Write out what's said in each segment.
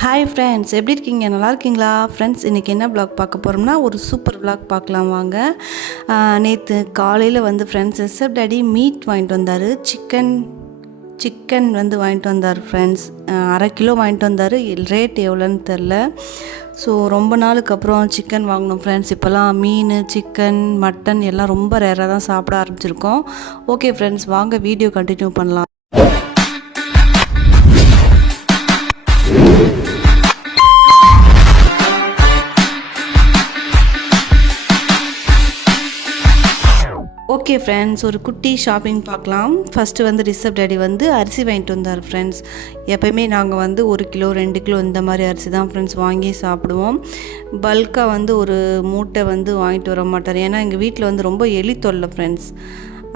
Hi friends, எப்படி இருக்கீங்க? நல்லா இருக்கீங்களா? ஃப்ரெண்ட்ஸ், இன்றைக்கி என்ன விளாக் பார்க்க போகிறோம்னா ஒரு சூப்பர் விளாக் பார்க்கலாம் வாங்க. நேற்று காலையில் வந்து ஃப்ரெண்ட்ஸ் ரிசப் டாடி மீட் வாங்கிட்டு வந்தார். சிக்கன் வந்து வாங்கிட்டு வந்தார் ஃப்ரெண்ட்ஸ். 1/2 கிலோ வாங்கிட்டு வந்தார். ரேட் எவ்வளோன்னு தெரில. ஸோ ரொம்ப நாளுக்கு அப்புறம் சிக்கன் வாங்கினோம் ஃப்ரெண்ட்ஸ். இப்போல்லாம் மீன், சிக்கன், மட்டன் எல்லாம் ரொம்ப ரேராக தான் சாப்பிட ஆரம்பிச்சிருக்கோம். ஓகே ஃப்ரெண்ட்ஸ், வாங்க வீடியோ கண்டினியூ பண்ணலாம். ஓகே ஃப்ரெண்ட்ஸ், ஒரு குட்டி ஷாப்பிங் பார்க்கலாம். ஃபஸ்ட்டு வந்து ரிசப் டாடி வந்து அரிசி வாங்கிட்டு வந்தார் ஃப்ரெண்ட்ஸ். எப்போயுமே நாங்கள் வந்து 1 கிலோ 2 கிலோ இந்த மாதிரி அரிசி தான் ஃப்ரெண்ட்ஸ் வாங்கி சாப்பிடுவோம். பல்காக வந்து ஒரு மூட்டை வந்து வாங்கிட்டு வர மாட்டார். ஏன்னா எங்கள் வீட்டில் வந்து ரொம்ப எலி தொல்லை ஃப்ரெண்ட்ஸ்.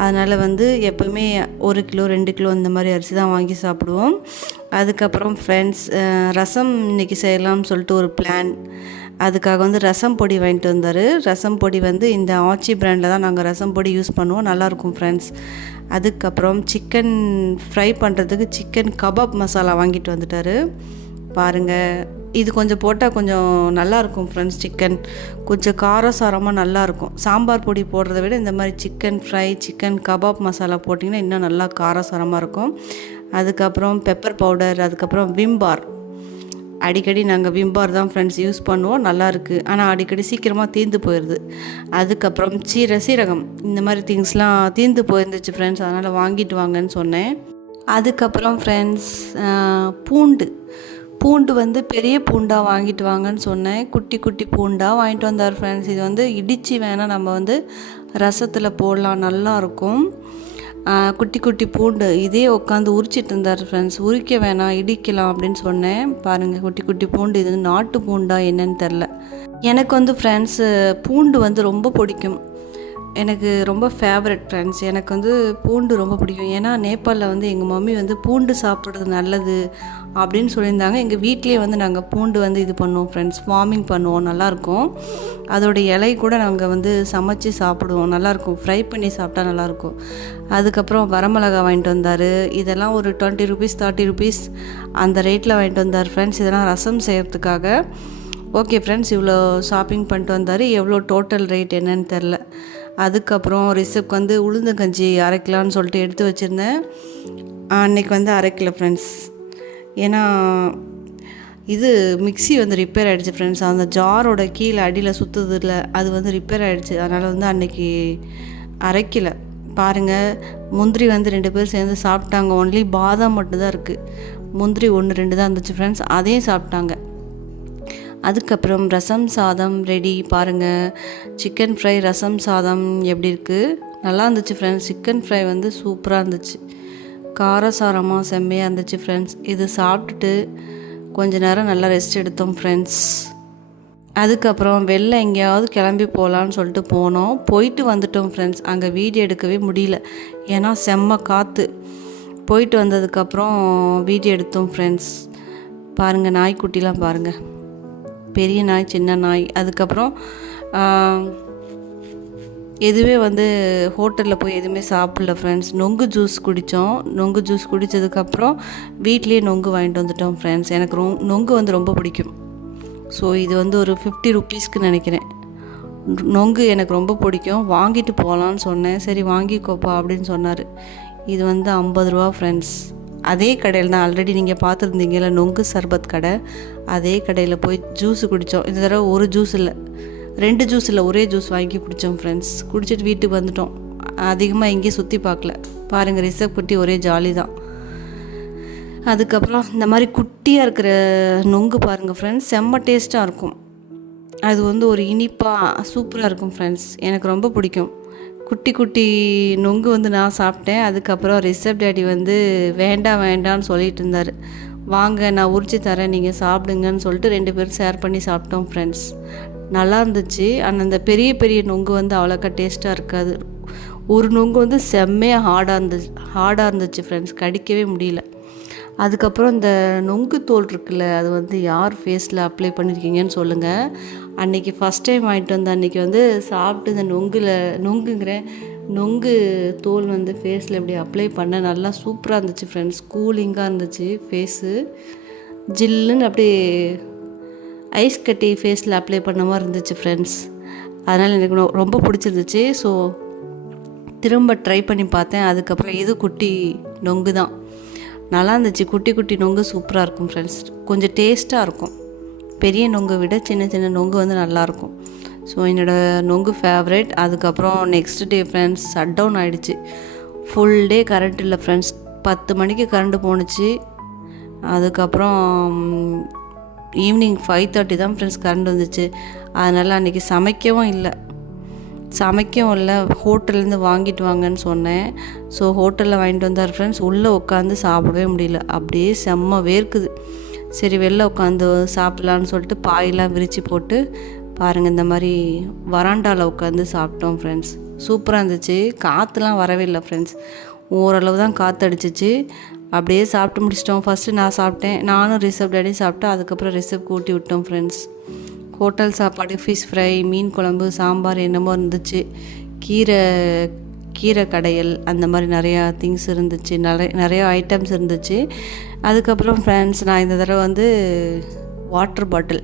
அதனால் வந்து எப்போவுமே 1 கிலோ 2 கிலோ இந்த மாதிரி அரிசி தான் வாங்கி சாப்பிடுவோம். அதுக்கப்புறம் ஃப்ரெண்ட்ஸ், ரசம் இன்றைக்கி செய்யலாம்னு சொல்லிட்டு ஒரு பிளான். அதுக்காக வந்து ரசம் பொடி வாங்கிட்டு வந்தார். ரசம் பொடி வந்து இந்த ஆச்சி பிராண்டில் தான் நாங்கள் ரசம் பொடி யூஸ் பண்ணுவோம். நல்லாயிருக்கும் ஃப்ரெண்ட்ஸ். அதுக்கப்புறம் சிக்கன் ஃப்ரை பண்ணுறதுக்கு சிக்கன் கபாப் மசாலா வாங்கிட்டு வந்துட்டார். பாருங்கள், இது கொஞ்சம் போட்டால் கொஞ்சம் நல்லாயிருக்கும் ஃப்ரெண்ட்ஸ். சிக்கன் கொஞ்சம் காரசாரமாக நல்லாயிருக்கும். சாம்பார் பொடி போடுறத விட இந்த மாதிரி chicken fry, chicken kebab masala போட்டிங்கன்னா இன்னும் நல்லா காரசாரமாக இருக்கும். அதுக்கப்புறம் பெப்பர் பவுடர், அதுக்கப்புறம் விம்பார். அடிக்கடி நாங்கள் விம்பார் தான் ஃப்ரெண்ட்ஸ் யூஸ் பண்ணுவோம். நல்லாயிருக்கு. ஆனால் அடிக்கடி சீக்கிரமாக தீர்ந்து போயிடுது. அதுக்கப்புறம் சீரகம் இந்த மாதிரி திங்ஸ்லாம் தீர்ந்து போயிருந்துச்சு ஃப்ரெண்ட்ஸ். அதனால் வாங்கிட்டு வாங்கன்னு சொன்னேன். அதுக்கப்புறம் ஃப்ரெண்ட்ஸ், பூண்டு வந்து பெரிய பூண்டாக வாங்கிட்டு வாங்கன்னு சொன்னேன். குட்டி குட்டி பூண்டாக வாங்கிட்டு வந்தார் ஃப்ரெண்ட்ஸ். இது வந்து இடித்து வேணால் நம்ம வந்து ரசத்தில் போடலாம், நல்லாயிருக்கும். குட்டி குட்டி பூண்டு இதே உட்காந்து உரிச்சிட்டு இருந்தார் ஃப்ரெண்ட்ஸ். உரிக்க வேணாம், இடிக்கலாம் அப்படின்னு சொன்னேன். பாருங்கள், குட்டி குட்டி பூண்டு. இது நாட்டு பூண்டா என்னன்னு தெரில. எனக்கு வந்து ஃப்ரெண்ட்ஸு பூண்டு வந்து ரொம்ப பிடிக்கும். எனக்கு ரொம்ப ஃபேவரட் ஃப்ரெண்ட்ஸ். எனக்கு வந்து பூண்டு ரொம்ப பிடிக்கும். ஏன்னா நேபாளில் வந்து எங்கள் மம்மி வந்து பூண்டு சாப்பிட்றது நல்லது அப்படின்னு சொல்லியிருந்தாங்க. எங்கள் வீட்லேயே வந்து நாங்கள் பூண்டு வந்து இது பண்ணுவோம் ஃப்ரெண்ட்ஸ். ஃபார்மிங் பண்ணுவோம், நல்லாயிருக்கும். அதோடய இலை கூட நாங்கள் வந்து சமைச்சு சாப்பிடுவோம், நல்லாயிருக்கும். ஃப்ரை பண்ணி சாப்பிட்டா நல்லாயிருக்கும். அதுக்கப்புறம் வரமிளகா வாங்கிட்டு வந்தார். இதெல்லாம் ஒரு 20 ருபீஸ் 30 ருபீஸ் அந்த ரேட்டில் வாங்கிட்டு வந்தார் ஃப்ரெண்ட்ஸ். இதெல்லாம் ரசம் செய்கிறதுக்காக. ஓகே ஃப்ரெண்ட்ஸ், இவ்வளோ ஷாப்பிங் பண்ணிட்டு வந்தார். எவ்வளோ டோட்டல் ரேட் என்னன்னு தெரில. அதுக்கப்புறம் ரிசப்க்கு வந்து உளுந்தங்கஞ்சி அரைக்கலான்னு சொல்லிட்டு எடுத்து வச்சுருந்தேன். அன்றைக்கி வந்து அரைக்கல ஃப்ரெண்ட்ஸ். ஏன்னா இது மிக்ஸி வந்து ரிப்பேர் ஆகிடுச்சு ஃப்ரெண்ட்ஸ். அந்த ஜாரோட கீழே அடியில் சுற்றுதில்ல, அது வந்து ரிப்பேர் ஆகிடுச்சு. அதனால் வந்து அன்றைக்கி அரைக்கலை. பாருங்கள், முந்திரி வந்து 2 பேர் சேர்ந்து சாப்பிட்டாங்க. ஒன்லி பாதாம் மட்டும்தான் இருக்குது. முந்திரி 1 2 தான் இருந்துச்சு ஃப்ரெண்ட்ஸ். அதையும் சாப்பிட்டாங்க. அதுக்கப்புறம் ரசம் சாதம் ரெடி. பாருங்கள், சிக்கன் ஃப்ரை, ரசம் சாதம் எப்படி இருக்குது, நல்லா இருந்துச்சு ஃப்ரெண்ட்ஸ். சிக்கன் ஃப்ரை வந்து சூப்பராக இருந்துச்சு, காரசாரமாக செம்மையாக இருந்துச்சு ஃப்ரெண்ட்ஸ். இது சாப்பிட்டுட்டு கொஞ்ச நேரம் நல்லா ரெஸ்ட் எடுத்தோம் ஃப்ரெண்ட்ஸ். அதுக்கப்புறம் வெளில எங்கேயாவது கிளம்பி போகலான்னு சொல்லிட்டு போயிட்டு வந்துட்டோம் ஃப்ரெண்ட்ஸ். அங்கே வீடியோ எடுக்கவே முடியல, ஏன்னா செம்ம காற்று. போயிட்டு வந்ததுக்கப்புறம் வீடியோ எடுத்தோம் ஃப்ரெண்ட்ஸ். பாருங்கள், நாய்க்குட்டிலாம் பாருங்கள், பெரிய நாய், சின்ன நாய். அதுக்கப்புறம் எதுவே வந்து ஹோட்டலில் போய் எதுவுமே சாப்பிடல ஃப்ரெண்ட்ஸ். நொங்கு ஜூஸ் குடித்தோம். நொங்கு ஜூஸ் குடித்ததுக்கப்புறம் வீட்லேயே நொங்கு வாங்கிட்டு வந்துட்டோம் ஃப்ரெண்ட்ஸ். எனக்கு நொங்கு வந்து ரொம்ப பிடிக்கும். ஸோ இது வந்து ஒரு 50 ருபீஸ்க்கு நினைக்கிறேன். நொங்கு எனக்கு ரொம்ப பிடிக்கும். வாங்கிட்டு போகலான்னு சொன்னேன். சரி வாங்கிக்கோப்பா அப்படின்னு சொன்னார். இது வந்து 50 ரூபா ஃப்ரெண்ட்ஸ். அதே கடையில் தான் ஆல்ரெடி நீங்கள் பார்த்துருந்தீங்கல்ல, நொங்கு சர்பத் கடை, அதே கடையில் போய் ஜூஸ் குடித்தோம். இந்த தடவை ஒரு ஜூஸ் இல்லை, 2 ஜூஸ் இல்லை, ஒரே ஜூஸ் வாங்கி குடித்தோம் ஃப்ரெண்ட்ஸ். குடிச்சிட்டு வீட்டுக்கு வந்துட்டோம். அதிகமாக எங்கேயும் சுற்றி பார்க்கல. பாருங்கள், ரிசப் குட்டி ஒரே ஜாலி தான். அதுக்கப்புறம் இந்த மாதிரி குட்டியாக இருக்கிற நொங்கு பாருங்கள் ஃப்ரெண்ட்ஸ், செம்ம டேஸ்ட்டாக இருக்கும். அது வந்து ஒரு இனிப்பாக சூப்பராக இருக்கும் ஃப்ரெண்ட்ஸ். எனக்கு ரொம்ப பிடிக்கும். குட்டி குட்டி நொங்கு வந்து நான் சாப்பிட்டேன். அதுக்கப்புறம் ரிசப் டாடி வந்து வேண்டான்னு சொல்லிட்டு இருந்தார். வாங்க, நான் உரிச்சு தரேன், நீங்கள் சாப்பிடுங்கன்னு சொல்லிட்டு 2 பேரும் ஷேர் பண்ணி சாப்பிட்டோம் ஃப்ரெண்ட்ஸ். நல்லா இருந்துச்சு. ஆனால் அந்த பெரிய பெரிய நொங்கு வந்து அவ்வளோக்கா டேஸ்ட்டாக இருக்காது. ஒரு நொங்கு வந்து செம்மையாக ஹார்டாக இருந்துச்சு ஃப்ரெண்ட்ஸ், கடிக்கவே முடியல. அதுக்கப்புறம் இந்த நொங்கு தோல் இருக்குல்ல, அது வந்து யார் ஃபேஸில் அப்ளை பண்ணியிருக்கீங்கன்னு சொல்லுங்கள். அன்றைக்கி ஃபஸ்ட் டைம் வாங்கிட்டு வந்த அன்றைக்கி வந்து சாப்பிட்டு இந்த நொங்கு தோல் வந்து ஃபேஸில் இப்படி அப்ளை பண்ண நல்லா சூப்பராக இருந்துச்சு ஃப்ரெண்ட்ஸ். கூலிங்காக இருந்துச்சு ஃபேஸு. ஜில்லுன்னு அப்படியே ஐஸ் கட்டி ஃபேஸில் அப்ளை பண்ண மாதிரி இருந்துச்சு ஃப்ரெண்ட்ஸ். அதனால் எனக்கு ரொம்ப பிடிச்சிருந்துச்சு. ஸோ திரும்ப ட்ரை பண்ணி பார்த்தேன். அதுக்கப்புறம் இது குட்டி நொங்கு தான், நல்லா இருந்துச்சு. குட்டி குட்டி நொங்கு சூப்பராக இருக்கும் ஃப்ரெண்ட்ஸ், கொஞ்சம் டேஸ்ட்டாக இருக்கும். பெரிய நொங்கை விட சின்ன சின்ன நொங்கு வந்து நல்லாயிருக்கும். ஸோ என்னோடய நொங்கு ஃபேவரேட். அதுக்கப்புறம் next day friends shut down ஆகிடுச்சு. ஃபுல் டே கரண்ட் இல்லை ஃப்ரெண்ட்ஸ். 10 மணிக்கு கரண்ட்டு போணுச்சு. அதுக்கப்புறம் ஈவினிங் 5:30 தான் ஃப்ரெண்ட்ஸ் கரண்ட் வந்துச்சு. அதனால் அன்றைக்கி சமைக்கவும் இல்லை, ஹோட்டல்லேருந்து வாங்கிட்டு வாங்கன்னு சொன்னேன். ஸோ ஹோட்டலில் வாங்கிட்டு வந்தார் ஃப்ரெண்ட்ஸ். உள்ளே உட்காந்து சாப்பிடவே முடியல, அப்படியே செம்ம வேர்க்குது. சரி வெளில உட்காந்து சாப்பிட்லான்னு சொல்லிட்டு பாயெல்லாம் விரித்து போட்டு பாருங்கள், இந்த மாதிரி வராண்டாவில் உட்காந்து சாப்பிட்டோம் ஃப்ரெண்ட்ஸ். சூப்பராக இருந்துச்சு. காற்றுலாம் வரவே இல்லை ஃப்ரெண்ட்ஸ், ஓரளவு தான் காற்று அடிச்சிச்சு. அப்படியே சாப்பிட்டு முடிச்சிட்டோம். ஃபஸ்ட்டு நான் சாப்பிட்டேன், நானும் ரிஷப் டேடியும் சாப்பிட்டேன். அதுக்கப்புறம் ரிஷப் கூட்டி விட்டோம் ஃப்ரெண்ட்ஸ். ஹோட்டல் சாப்பாடு ஃபிஷ் ஃப்ரை, மீன் குழம்பு, சாம்பார் என்னமோ இருந்துச்சு, கீரை கடையல், அந்த மாதிரி நிறையா திங்ஸ் இருந்துச்சு, நிறைய ஐட்டம்ஸ் இருந்துச்சு. அதுக்கப்புறம் ஃப்ரெண்ட்ஸ் நான் இந்த தடவை வந்து வாட்டர் பாட்டில்,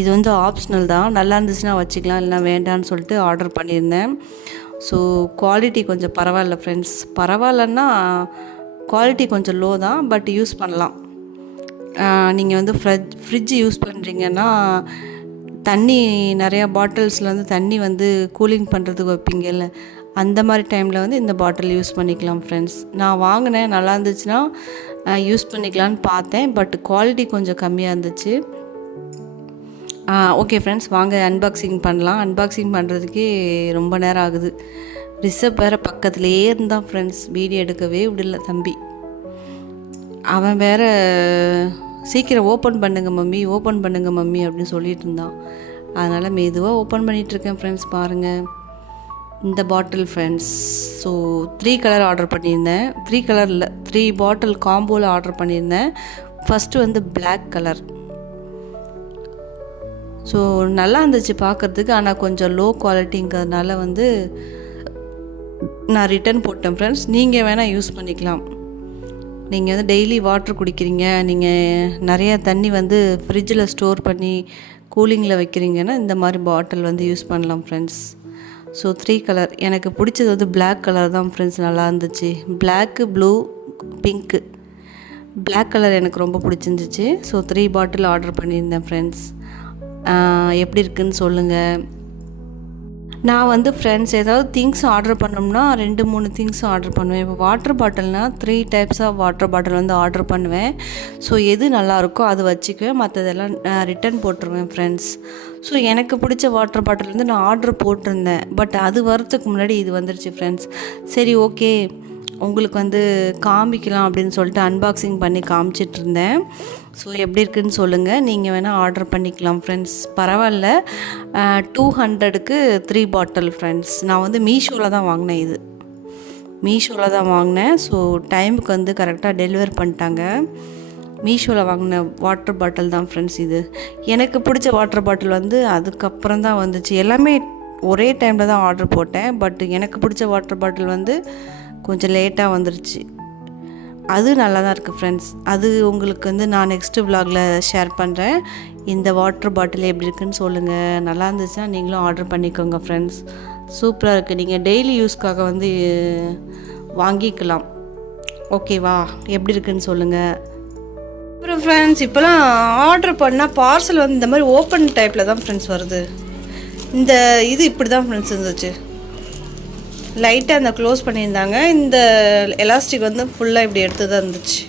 இது வந்து ஆப்ஷனல் தான், நல்லா இருந்துச்சுன்னா வச்சுக்கலாம், இல்லைனா வேண்டான்னு சொல்லிட்டு ஆர்டர் பண்ணியிருந்தேன். ஸோ குவாலிட்டி கொஞ்சம் பரவாயில்ல ஃப்ரெண்ட்ஸ். பரவாயில்லன்னா குவாலிட்டி கொஞ்சம் லோ தான், பட் யூஸ் பண்ணலாம். நீங்கள் வந்து ஃப்ரிட்ஜ் யூஸ் பண்ணுறீங்கன்னா தண்ணி நிறையா பாட்டில்ஸில் வந்து தண்ணி வந்து கூலிங் பண்ணுறதுக்கு வைப்பீங்கல்ல, அந்த மாதிரி டைமில் வந்து இந்த பாட்டில் யூஸ் பண்ணிக்கலாம் ஃப்ரெண்ட்ஸ். நான் வாங்கினேன், நல்லா இருந்துச்சுன்னா யூஸ் பண்ணிக்கலான்னு பார்த்தேன், பட் குவாலிட்டி கொஞ்சம் கம்மியாக இருந்துச்சு. ஓகே ஃப்ரெண்ட்ஸ், வாங்க அன்பாக்சிங் பண்ணலாம். அன்பாக்சிங் பண்ணுறதுக்கே ரொம்ப நேரம் ஆகுது. ரிஷப் வேறு பக்கத்துலேயே இருந்தான் ஃப்ரெண்ட்ஸ், வீடியோ எடுக்கவே விடல தம்பி. அவன் வேறு சீக்கிரம் ஓப்பன் பண்ணுங்க மம்மி அப்படின்னு சொல்லிட்டு இருந்தான். அதனால் மெதுவாக ஓப்பன் பண்ணிகிட்ருக்கேன் ஃப்ரெண்ட்ஸ். பாருங்கள் இந்த பாட்டில் ஃப்ரெண்ட்ஸ். ஸோ 3 கலர் ஆர்டர் பண்ணியிருந்தேன். 3 கலரில் 3 பாட்டில் காம்போவில் ஆர்டர் பண்ணியிருந்தேன். ஃபஸ்ட்டு வந்து பிளாக் கலர். ஸோ நல்லா இருந்துச்சு பார்க்குறதுக்கு, ஆனால் கொஞ்சம் லோ குவாலிட்டிங்கிறதுனால வந்து நான் ரிட்டன் போட்டேன் ஃப்ரெண்ட்ஸ். நீங்கள் வேணால் யூஸ் பண்ணிக்கலாம். நீங்கள் வந்து டெய்லி வாட்டர் குடிக்கிறீங்க, நீங்கள் நிறையா தண்ணி வந்து ஃப்ரிட்ஜில் ஸ்டோர் பண்ணி கூலிங்கில் வைக்கிறீங்கன்னா இந்த மாதிரி பாட்டில் வந்து யூஸ் பண்ணலாம் ஃப்ரெண்ட்ஸ். ஸோ 3 கலர், எனக்கு பிடிச்சது வந்து பிளாக் கலர் தான் ஃப்ரெண்ட்ஸ், நல்லா இருந்துச்சு. Black, blue, pink. Black colour எனக்கு ரொம்ப பிடிச்சிருந்துச்சு. ஸோ 3 பாட்டில் ஆர்டர் பண்ணியிருந்தேன் ஃப்ரெண்ட்ஸ். எப்படி இருக்குதுன்னு சொல்லுங்கள். நான் வந்து ஃப்ரெண்ட்ஸ் ஏதாவது திங்ஸ் ஆர்டர் பண்ணோம்னா 2-3 திங்ஸ் ஆர்டர் பண்ணுவேன். இப்போ வாட்டர் பாட்டில்னால் 3 டைப்ஸ் ஆஃப் வாட்டர் பாட்டில் வந்து ஆர்டர் பண்ணுவேன். ஸோ எது நல்லாயிருக்கோ அது வச்சுக்குவேன், மற்றதெல்லாம் ரிட்டன் போட்டுருவேன் ஃப்ரெண்ட்ஸ். ஸோ எனக்கு பிடிச்ச வாட்டர் பாட்டில் வந்து நான் ஆர்டர் போட்டிருந்தேன், பட் அது வரத்துக்கு முன்னாடி இது வந்துருச்சு ஃப்ரெண்ட்ஸ். சரி ஓகே, உங்களுக்கு வந்து காமிக்கலாம் அப்படின்னு சொல்லிட்டு அன்பாக்சிங் பண்ணி காமிச்சிட்ருந்தேன். ஸோ எப்படி இருக்குதுன்னு சொல்லுங்கள். நீங்கள் வேணால் ஆர்டர் பண்ணிக்கலாம் ஃப்ரெண்ட்ஸ், பரவாயில்ல. 200க்கு 3 பாட்டில் ஃப்ரெண்ட்ஸ். நான் வந்து மீஷோவில் தான் வாங்கினேன், இது மீஷோவில் தான் வாங்கினேன். ஸோ டைமுக்கு வந்து கரெக்டாக டெலிவர் பண்ணிட்டாங்க. மீஷோவில் வாங்கின வாட்டர் பாட்டில் தான் ஃப்ரெண்ட்ஸ் இது. எனக்கு பிடிச்ச வாட்டர் பாட்டில் வந்து அதுக்கப்புறம் தான் வந்துச்சு. எல்லாமே ஒரே டைமில் தான் ஆர்டர் போட்டேன், பட் எனக்கு பிடிச்ச வாட்டர் பாட்டில் வந்து கொஞ்சம் லேட்டாக வந்துருச்சு. அது நல்லா தான் இருக்குது ஃப்ரெண்ட்ஸ். அது உங்களுக்கு வந்து நான் நெக்ஸ்ட்டு விலாகில் ஷேர் பண்ணுறேன். இந்த வாட்டர் பாட்டில் எப்படி இருக்குதுன்னு சொல்லுங்கள். நல்லா இருந்துச்சுன்னா நீங்களும் ஆர்டர் பண்ணிக்கோங்க ஃப்ரெண்ட்ஸ். சூப்பராக இருக்குது, நீங்கள் டெய்லி யூஸ்க்காக வந்து வாங்கிக்கலாம். ஓகேவா, எப்படி இருக்குதுன்னு சொல்லுங்கள். அப்புறம் ஃப்ரெண்ட்ஸ் இப்போலாம் ஆர்டர் பண்ணால் பார்சல் வந்து இந்த மாதிரி ஓப்பன் டைப்பில் தான் ஃப்ரெண்ட்ஸ் வருது. இந்த இது இப்படி தான் ஃப்ரெண்ட்ஸ் இருந்துச்சு, லைட்டாக அந்த க்ளோஸ் பண்ணியிருந்தாங்க. இந்த எலாஸ்டிக் வந்து ஃபுல்லாக இப்படி எடுத்து தான் இருந்துச்சு.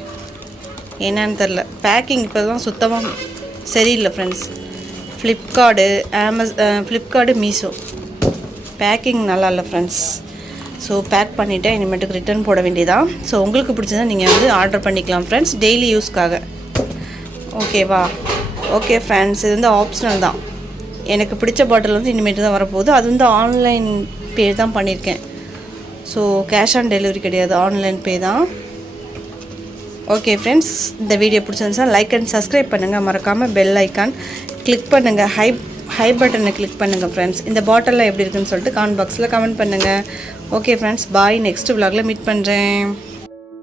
என்னன்னு தெரில, பேக்கிங் இப்போ தான் சுத்தமாக சரியில்லை ஃப்ரெண்ட்ஸ். ஃப்ளிப்கார்ட்டு, மீஷோ பேக்கிங் நல்லா இல்லை ஃப்ரெண்ட்ஸ். ஸோ பேக் பண்ணிவிட்டேன், இனிமேட்டுக்கு ரிட்டர்ன் போட வேண்டியதான். ஸோ உங்களுக்கு பிடிச்சதா நீங்கள் வந்து ஆர்டர் பண்ணிக்கலாம் ஃப்ரெண்ட்ஸ், டெய்லி யூஸ்க்காக. ஓகேவா? ஓகே ஃப்ரெண்ட்ஸ், இது வந்து ஆப்ஷனல் தான். எனக்கு பிடிச்ச பாட்டில் வந்து இனிமேட்டு தான் வரப்போகுது. அது வந்து ஆன்லைன் பே தான் பண்ணியிருக்கேன். ஸோ கேஷ் ஆன் டெலிவரி கிடையாது, ஆன்லைன் பே தான். ஓகே ஃப்ரெண்ட்ஸ், இந்த வீடியோ பிடிச்சிருந்துச்சுன்னா லைக் அண்ட் சப்ஸ்கிரைப் பண்ணுங்கள். மறக்காமல் பெல் ஐக்கான் கிளிக் பண்ணுங்கள், ஹை பட்டனை கிளிக் பண்ணுங்கள் ஃப்ரெண்ட்ஸ். இந்த பாட்டிலில் எப்படி இருக்குன்னு சொல்லிட்டு கமெண்ட் பாக்ஸில் கமெண்ட் பண்ணுங்கள். ஓகே ஃப்ரெண்ட்ஸ், பாய். நெக்ஸ்ட் விலாகில் மீட் பண்ணுறேன்.